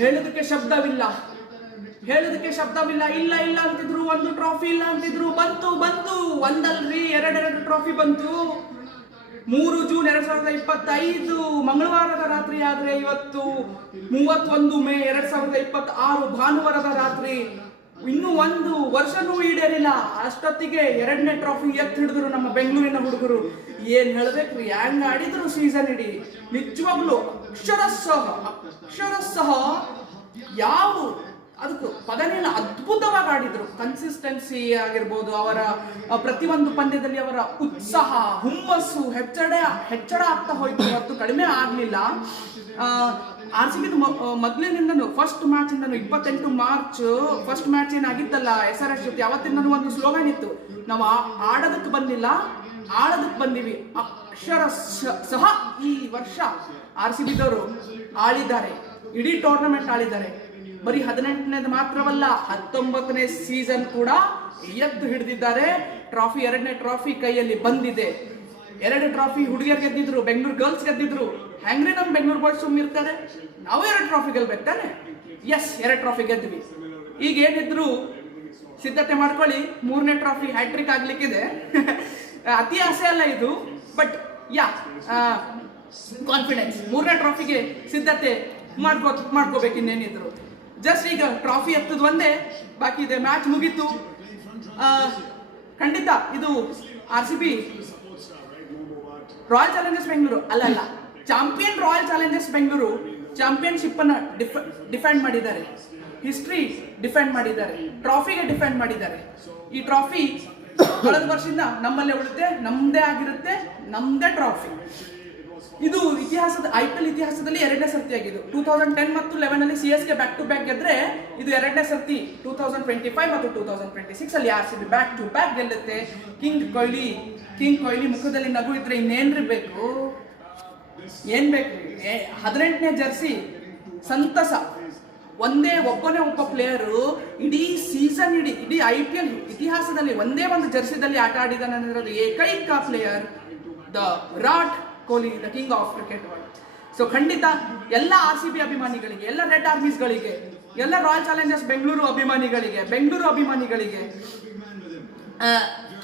ಹೇಳೋದಕ್ಕೆ ಶಬ್ದವಿಲ್ಲ, ಹೇಳೋದಕ್ಕೆ ಶಬ್ದವಿಲ್ಲ. ಇಲ್ಲ ಇಲ್ಲ ಅಂತಿದ್ರು, ಒಂದು ಟ್ರಾಫಿ ಇಲ್ಲ ಅಂತಿದ್ರು. ಬಂತು ಬಂತು, ಒಂದಲ್ರಿ ಎರಡೆರಡು ಟ್ರಾಫಿ ಬಂತು. 3 ಜೂನ್ 2025 ಮಂಗಳವಾರದ ರಾತ್ರಿ ಆದ್ರೆ ಇವತ್ತು 31 ಮೇ 2026 ಭಾನುವಾರದ ರಾತ್ರಿ. ಇನ್ನೂ 1 ವರ್ಷನೂ ಈಡೇರಿಲ್ಲ, ಅಷ್ಟೊತ್ತಿಗೆ 2ನೇ ಟ್ರಾಫಿ ಎತ್ತಿ ಹಿಡಿದ್ರು ನಮ್ಮ ಬೆಂಗಳೂರಿನ ಹುಡುಗರು. ಏನ್ ಹೇಳ್ಬೇಕ್ರಿ, ಹ್ಯಾಂಗ್ ಆಡಿದ್ರು ಸೀಸನ್ ಇಡೀ. ನಿಜವಾಗ್ಲು ಅಕ್ಷರಶಃ ಯಾವ ಅದಕ್ಕೂ ಪದನೆಲ್ಲ ಅದ್ಭುತವಾಗಿ ಆಡಿದ್ರು. ಕನ್ಸಿಸ್ಟೆನ್ಸಿ ಆಗಿರ್ಬೋದು, ಅವರ ಪ್ರತಿಯೊಂದು ಪಂದ್ಯದಲ್ಲಿ ಅವರ ಉತ್ಸಾಹ, ಹುಮ್ಮಸ್ಸು ಹೆಚ್ಚಳ ಆಗ್ತಾ ಹೋಯ್ತು, ಹೊರತು ಕಡಿಮೆ ಆಗ್ಲಿಲ್ಲ. RCB ಮೊದಲಿನಿಂದನೂ ಫಸ್ಟ್ ಮ್ಯಾಚ್ ಇಂದನು 28 ಮಾರ್ಚ್ ಫಸ್ಟ್ ಮ್ಯಾಚ್ ಏನಾಗಿತ್ತಲ್ಲ SRH ಜೊತೆ, ಅವತ್ತಿಂದನೂ ಒಂದು ಸ್ಲೋಗನ್ ಇತ್ತು, ನಾವು ಆಡೋದಕ್ಕೆ ಬಂದಿಲ್ಲ, ಆಳೋದಕ್ಕೆ ಬಂದಿವಿ. ಅಕ್ಷರಶಃ ಈ ವರ್ಷ RCB ದವರು ಆಳಿದ್ದಾರೆ, ಇಡೀ ಟೂರ್ನಮೆಂಟ್ ಆಳಿದ್ದಾರೆ. ಬರೀ 18ನೇದು ಮಾತ್ರವಲ್ಲ, 19ನೇ ಸೀಸನ್ ಕೂಡ ಎದ್ದು ಹಿಡಿದಿದ್ದಾರೆ. ಟ್ರಾಫಿ, 2ನೇ ಟ್ರಾಫಿ ಕೈಯಲ್ಲಿ ಬಂದಿದೆ. 2 ಟ್ರಾಫಿ ಹುಡುಗಿಯರು ಗೆದ್ದಿದ್ರು, ಬೆಂಗಳೂರು ಗರ್ಲ್ಸ್ ಗೆದ್ದಿದ್ರು. ಹೆಂಗ್ರಿ ನಮ್ಮ ಬೆಂಗಳೂರು ಬಾಯ್ಸ್ ಸುಮ್ಮಿರ್ತಾರೆ? ನಾವು 2 ಟ್ರಾಫಿ ಗೆಲ್ಬೇಕು ತಾನೆ? ಎಸ್, 2 ಟ್ರಾಫಿ ಗೆದ್ವಿ. ಈಗ ಏನಿದ್ರು ಸಿದ್ಧತೆ ಮಾಡ್ಕೊಳ್ಳಿ, 3ನೇ ಟ್ರಾಫಿ ಹ್ಯಾಟ್ರಿಕ್ ಆಗ್ಲಿಕ್ಕಿದೆ. ಅತಿ ಆಸೆ ಅಲ್ಲ ಇದು, ಬಟ್ ಯಾ ಕಾನ್ಫಿಡೆನ್ಸ್. 3ನೇ ಟ್ರಾಫಿಗೆ ಸಿದ್ಧತೆ ಮಾಡ್ಕೋಬೇಕು. ಇನ್ನೇನಿದ್ರು ಜಸ್ಟ್ ಈಗ ಟ್ರಾಫಿ ಎತ್ತದ ಒಂದೇ ಬಾಕಿ ಇದೆ, ಮ್ಯಾಚ್ ಮುಗೀತು. ಖಂಡಿತ ಇದು RCB ರಾಯಲ್ ಚಾಲೆಂಜರ್ಸ್ ಬೆಂಗಳೂರು ಅಲ್ಲ, champion royal Challengers Bengaluru championship ಅನ್ನ ಡಿಫೆಂಡ್ ಮಾಡಿದ್ದಾರೆ, ಹಿಸ್ಟ್ರಿ ಡಿಫೆಂಡ್ ಮಾಡಿದ್ದಾರೆ, ಟ್ರಾಫಿಗೆ ಡಿಫೆಂಡ್ ಮಾಡಿದ್ದಾರೆ. ಈ ಟ್ರಾಫಿ ಕಳೆದ ವರ್ಷದಿಂದ ನಮ್ಮಲ್ಲೇ ಉಳಿತೆ, ನಮ್ದೇ ಆಗಿರುತ್ತೆ, ನಮ್ದೇ ಟ್ರಾಫಿ. ಇದು ಇತಿಹಾಸದ IPL ಇತಿಹಾಸದಲ್ಲಿ 2ನೇ ಸರ್ತಿ ಆಗಿದ್ದು. 2010 ಮತ್ತು 11 CSK ಬ್ಯಾಕ್ ಟು ಬ್ಯಾಕ್ ಗೆದ್ರೆ ಇದು 2ನೇ ಸರ್ತಿ. 2025 ಮತ್ತು 2026 ಅಲ್ಲಿ RCB ಬ್ಯಾಕ್ ಟು ಬ್ಯಾಕ್ ಗೆಲ್ಲುತ್ತೆ. ಕಿಂಗ್ ಕೊಹ್ಲಿ ಮುಖದಲ್ಲಿ ನಗು ಇದ್ರೆ ಇನ್ನೇನ್ರಿ ಬೇಕು, ಏನ್ ಬೇಕು? 18ನೇ ಜರ್ಸಿ ಸಂತಸ. ಒಬ್ಬನೇ ಒಬ್ಬ ಪ್ಲೇಯರು ಇಡೀ ಸೀಸನ್, ಇಡೀ IPL ಇತಿಹಾಸದಲ್ಲಿ ಒಂದೇ ಒಂದು ಜರ್ಸಿದಲ್ಲಿ ಆಟ ಆಡಿದಾನೆ ಏಕೈಕ player the Virat Kohli, the king of cricket world. So ಖಂಡಿತ ಎಲ್ಲ RCB ಅಭಿಮಾನಿಗಳಿಗೆ, ಎಲ್ಲ ರೆಡ್ ಆರ್ಮೀಸ್ಗಳಿಗೆ, ಎಲ್ಲ ರಾಯಲ್ ಚಾಲೆಂಜರ್ಸ್ ಬೆಂಗಳೂರು ಅಭಿಮಾನಿಗಳಿಗೆ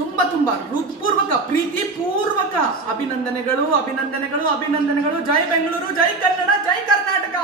ತುಂಬಾ ಹೃತ್ಪೂರ್ವಕ, ಪ್ರೀತಿಪೂರ್ವಕ ಅಭಿನಂದನೆಗಳು. ಜೈ ಬೆಂಗಳೂರು, ಜೈ ಕನ್ನಡ, ಜೈ ಕರ್ನಾಟಕ.